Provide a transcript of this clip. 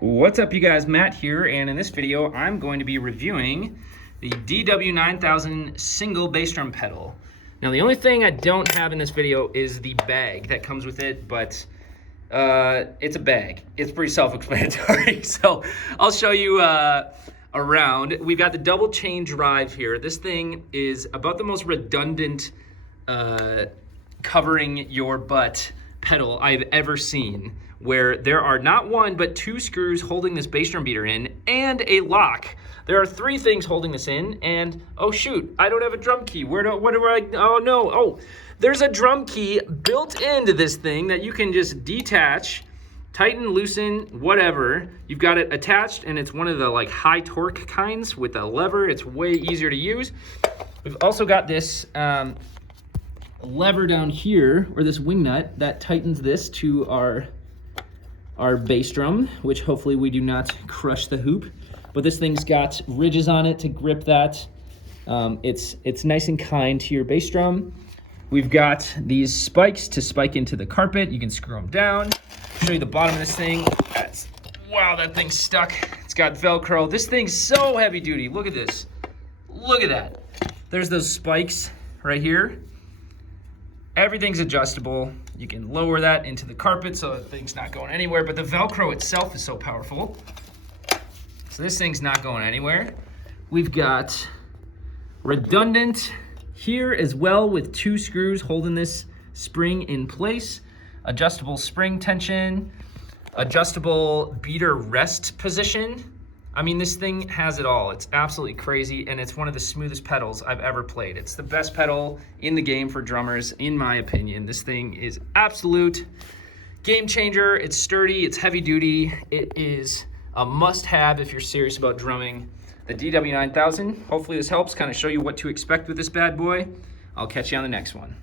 What's up, you guys? Matt here, and in this video I'm going to be reviewing the DW9000 single bass drum pedal. Now the only thing I don't have in this video is the bag that comes with it, but it's a bag. It's pretty self-explanatory. So I'll show you around. We've got the double chain drive here. This thing is about the most redundant covering your butt pedal I've ever seen, where there are not one but two screws holding this bass drum beater in and a lock. There are three things holding this in, and oh shoot, I don't have a drum key. There's a drum key built into this thing that you can just detach, tighten, loosen, whatever. You've got it attached, and it's one of the like high torque kinds with a lever. It's way easier to use. We've also got this lever down here, or this wing nut that tightens this to our bass drum, which hopefully we do not crush the hoop. But this thing's got ridges on it to grip that. It's nice and kind to your bass drum. We've got these spikes to spike into the carpet. You can screw them down. Show you the bottom of this thing. Wow, that thing's stuck. It's got Velcro. This thing's so heavy duty. Look at this. Look at that. There's those spikes right here. Everything's adjustable. You can lower that into the carpet so the thing's not going anywhere, but the Velcro itself is so powerful. So this thing's not going anywhere. We've got redundant here as well with two screws holding this spring in place. Adjustable spring tension, adjustable beater rest position. I mean, this thing has it all. It's absolutely crazy, and it's one of the smoothest pedals I've ever played. It's the best pedal in the game for drummers, in my opinion. This thing is absolute game changer. It's sturdy, it's heavy duty. It is a must-have if you're serious about drumming. The DW9000. Hopefully this helps kind of show you what to expect with this bad boy. I'll catch you on the next one.